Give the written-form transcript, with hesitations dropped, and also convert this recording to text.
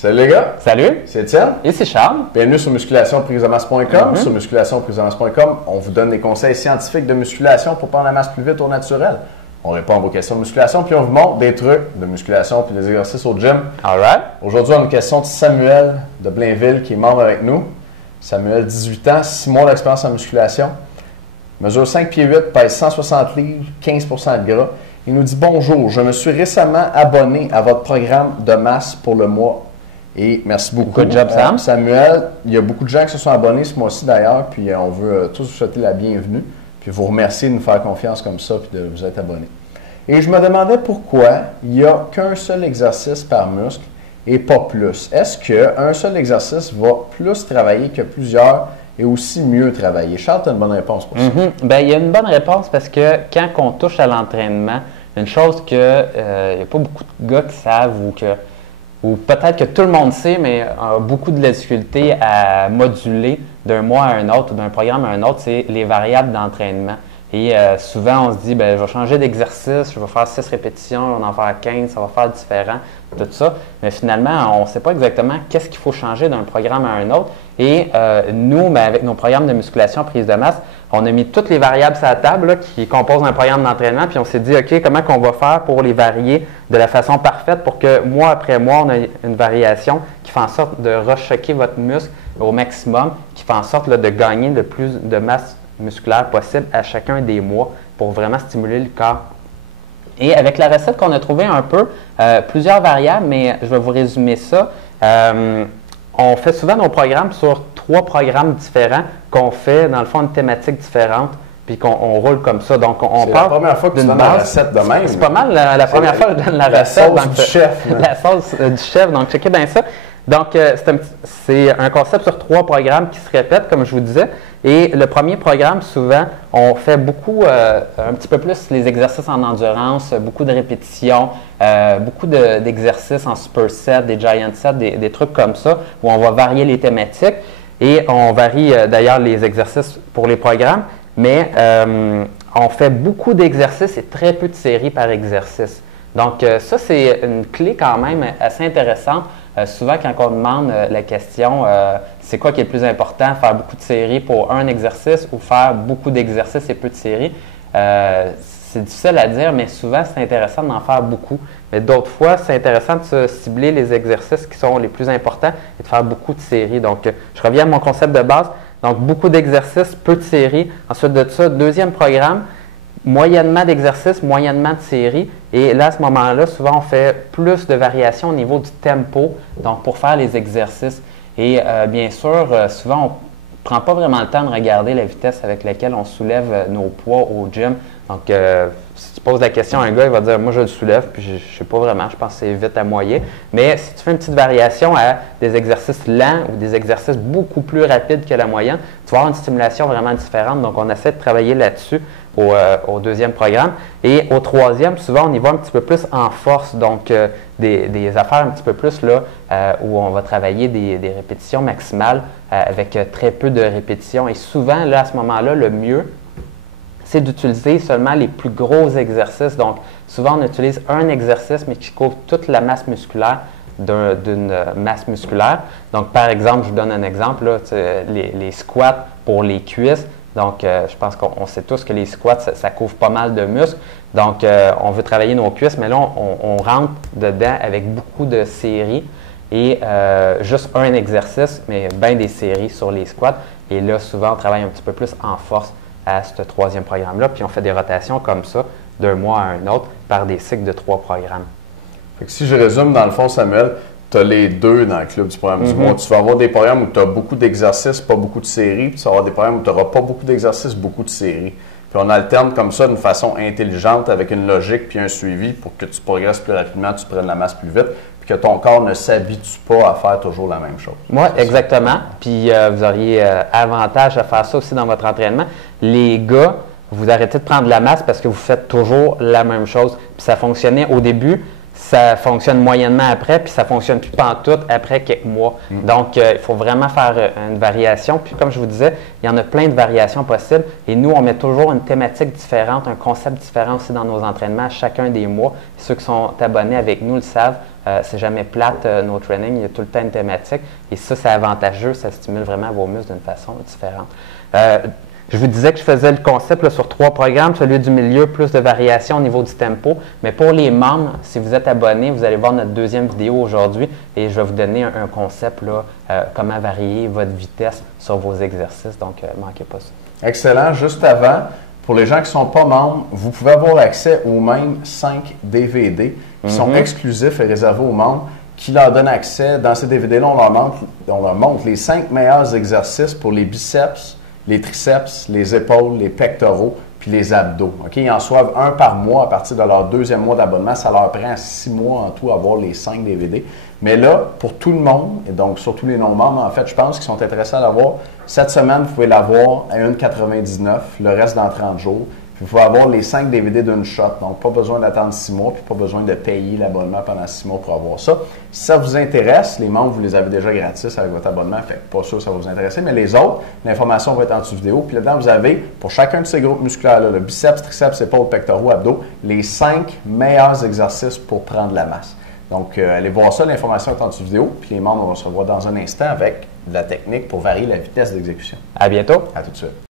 Salut les gars! Salut! C'est Étienne. Et c'est Charles. Bienvenue sur musculationpriseamasse.com. Sur musculationpriseamasse.com, on vous donne des conseils scientifiques de musculation pour prendre la masse plus vite au naturel. On répond à vos questions de musculation, puis on vous montre des trucs de musculation puis des exercices au gym. Alright. Aujourd'hui, on a une question de Samuel de Blainville qui est membre avec nous. Samuel, 18 ans, 6 mois d'expérience en musculation. Mesure 5 pieds 8, pèse 160 livres, 15% de gras. Il nous dit « Bonjour, je me suis récemment abonné à votre programme de masse pour le mois. » Et merci beaucoup. Good job, Sam. Samuel, il y a beaucoup de gens qui se sont abonnés ce mois-ci d'ailleurs, puis on veut tous vous souhaiter la bienvenue, puis vous remercier de nous faire confiance comme ça, puis de vous être abonné. Et je me demandais pourquoi il n'y a qu'un seul exercice par muscle et pas plus. Est-ce qu'un seul exercice va plus travailler que plusieurs et aussi mieux travailler? Charles, tu as une bonne réponse pour ça. Bien, il y a une bonne réponse parce que quand on touche à l'entraînement, une chose que il n'y a pas beaucoup de gars qui savent ou peut-être que tout le monde sait, mais a beaucoup de difficulté à moduler d'un mois à un autre ou d'un programme à un autre, c'est les variables d'entraînement. Et souvent, on se dit, ben, je vais changer d'exercice, je vais faire 6 répétitions, je vais en faire 15, ça va faire différent, tout ça. Mais finalement, on ne sait pas exactement qu'est-ce qu'il faut changer d'un programme à un autre. Et nous, ben, avec nos programmes de musculation, prise de masse, on a mis toutes les variables sur la table là, qui composent un programme d'entraînement, puis on s'est dit, OK, comment on va faire pour les varier de la façon parfaite pour que mois après mois, on ait une variation qui fait en sorte de rechoquer votre muscle au maximum, qui fait en sorte là, de gagner le plus de masse musculaire possible à chacun des mois pour vraiment stimuler le corps. Et avec la recette qu'on a trouvée un peu, plusieurs variables, mais je vais vous résumer ça. On fait souvent nos programmes sur 3 programmes différents qu'on fait, dans le fond, une thématique différente, puis qu'on roule comme ça. Donc, on C'est part la première fois que tu donnes la recette de même. C'est pas mal la première fois que je donne la recette. Sauce du chef. La sauce du chef, donc checkez bien ça. Donc, c'est un concept sur 3 programmes qui se répètent, comme je vous disais. Et le premier programme, souvent, on fait beaucoup, un petit peu plus les exercices en endurance, beaucoup de répétitions, beaucoup d'exercices en superset, des giant sets, des trucs comme ça, où on va varier les thématiques. Et on varie d'ailleurs les exercices pour les programmes, mais on fait beaucoup d'exercices et très peu de séries par exercice. Donc, ça, c'est une clé quand même assez intéressante. Souvent, quand on demande la question, c'est quoi qui est le plus important, faire beaucoup de séries pour un exercice ou faire beaucoup d'exercices et peu de séries? C'est difficile à dire, mais souvent, c'est intéressant d'en faire beaucoup. Mais d'autres fois, c'est intéressant de se cibler les exercices qui sont les plus importants et de faire beaucoup de séries. Donc, je reviens à mon concept de base. Donc, beaucoup d'exercices, peu de séries. Ensuite de ça, deuxième programme, moyennement d'exercices, moyennement de séries. Et là, à ce moment-là, souvent, on fait plus de variations au niveau du tempo, donc pour faire les exercices. Et bien sûr, souvent, on ne prend pas vraiment le temps de regarder la vitesse avec laquelle on soulève nos poids au gym. Donc, si tu poses la question à un gars, il va dire « Moi, je le soulève, puis je ne sais pas vraiment, je pense que c'est vite à moyen. » Mais si tu fais une petite variation à des exercices lents ou des exercices beaucoup plus rapides que la moyenne, tu vas avoir une stimulation vraiment différente. Donc, on essaie de travailler là-dessus au deuxième programme. Et au troisième, souvent, on y va un petit peu plus en force. Donc, des affaires un petit peu plus là où on va travailler des répétitions maximales avec très peu de répétitions. Et souvent, là, à ce moment-là, le mieux, c'est d'utiliser seulement les plus gros exercices. Donc, souvent, on utilise un exercice, mais qui couvre toute la masse musculaire d'une masse musculaire. Donc, par exemple, je vous donne un exemple, là, les squats pour les cuisses. Donc, je pense qu'on sait tous que les squats, ça couvre pas mal de muscles. Donc, on veut travailler nos cuisses, mais là, on rentre dedans avec beaucoup de séries et juste un exercice, mais bien des séries sur les squats. Et là, souvent, on travaille un petit peu plus en force à ce troisième programme-là. Puis, on fait des rotations comme ça, d'un mois à un autre, par des cycles de 3 programmes. Fait que si je résume, dans le fond, Samuel, tu as les deux dans le club du programme du mois. Tu vas avoir des programmes où tu as beaucoup d'exercices, pas beaucoup de séries, puis tu vas avoir des programmes où tu n'auras pas beaucoup d'exercices, beaucoup de séries. Puis on alterne comme ça d'une façon intelligente, avec une logique puis un suivi pour que tu progresses plus rapidement, tu prennes la masse plus vite, puis que ton corps ne s'habitue pas à faire toujours la même chose. Oui, exactement. Puis vous auriez avantage à faire ça aussi dans votre entraînement. Les gars, vous arrêtez de prendre de la masse parce que vous faites toujours la même chose. Puis ça fonctionnait au début. ça fonctionne moyennement après, puis ça fonctionne plus pantoute après quelques mois. Donc, il faut vraiment faire une variation. Puis, comme je vous disais, il y en a plein de variations possibles. Et nous, on met toujours une thématique différente, un concept différent aussi dans nos entraînements à chacun des mois. Ceux qui sont abonnés avec nous le savent. C'est jamais plate, nos trainings. Il y a tout le temps une thématique. Et ça, c'est avantageux. Ça stimule vraiment vos muscles d'une façon différente. Je vous disais que je faisais le concept là, sur 3 programmes, celui du milieu, plus de variation au niveau du tempo. Mais pour les membres, si vous êtes abonné, vous allez voir notre deuxième vidéo aujourd'hui et je vais vous donner un concept, là, comment varier votre vitesse sur vos exercices. Donc, ne manquez pas ça. Excellent. Juste avant, pour les gens qui ne sont pas membres, vous pouvez avoir accès aux mêmes 5 DVD qui sont exclusifs et réservés aux membres, qui leur donnent accès. Dans ces DVD-là, on leur montre les 5 meilleurs exercices pour les biceps, les triceps, les épaules, les pectoraux, puis les abdos. Okay? Ils en reçoivent un par mois à partir de leur 2e mois d'abonnement. Ça leur prend 6 mois en tout à avoir les 5 DVD. Mais là, pour tout le monde, et donc surtout les non-membres, en fait, je pense qu'ils sont intéressés à l'avoir. Cette semaine, vous pouvez l'avoir à 1,99$, le reste dans 30 jours. Puis vous pouvez avoir les 5 DVD d'une shot. Donc, pas besoin d'attendre 6 mois, puis pas besoin de payer l'abonnement pendant 6 mois pour avoir ça. Si ça vous intéresse, les membres, vous les avez déjà gratis avec votre abonnement, fait que pas sûr que ça va vous intéresser. Mais les autres, l'information va être en dessous vidéo. Puis là-dedans, vous avez, pour chacun de ces groupes musculaires-là, le biceps, triceps, épaules, pectoraux, abdos, les 5 meilleurs exercices pour prendre la masse. Donc, allez voir ça, l'information est en dessous vidéo. Puis les membres vont se revoir dans un instant avec de la technique pour varier la vitesse d'exécution. À bientôt. À tout de suite.